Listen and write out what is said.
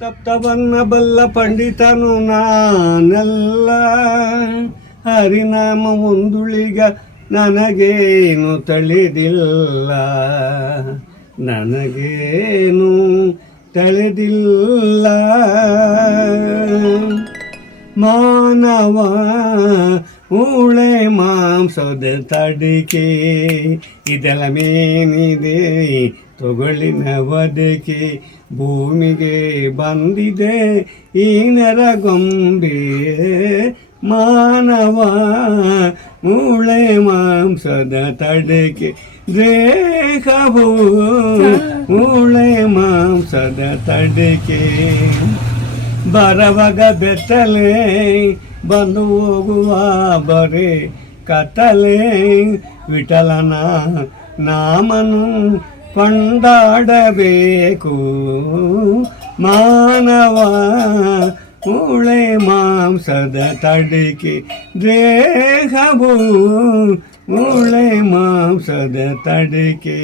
ತಪ್ತವನ್ನ ಬಲ್ಲ ಪಂಡಿತನು ನಾನೆಲ್ಲ ಹರಿನಾಮ ಒಂದುಳಿಗ ನನಗೇನು ತಿಳಿದಿಲ್ಲ ನನಗೇನು ತಿಳಿದಿಲ್ಲ ಮಾನವ ಉಳೆ ಮಾಂಸದ ತಡಿಕೆ ಇದೆಲ್ಲ ಮೇನಿದೆ ತೊಗಳಿನ ಬದುಕೆ ಭೂಮಿಗೆ ಬಂದಿದೆ ಈ ನೆರಗೊಂಬೆ ಮಾನವ ಮೂಳೆ ಮಾಂಸದ ತಡಿಕೆ ದೇಹವು ಮೂಳೆ ಮಾಂಸದ ತಡಿಕೆ ಬರವಾಗ ಬೆತ್ತಲೆ ಬಂದು ಹೋಗುವ ಬರೇ ಕತ್ತಲೆ ವಿಠಲನ ನಾಮನು ಕೊಂಡಾಡಬೇಕು ಮಾನವ ಮೂಳೆ ಮಾಂಸದ ತಡಿಕೆ ದೇಹವು ಮೂಳೆ ಮಾಂಸದ ತಡಿಕೆ.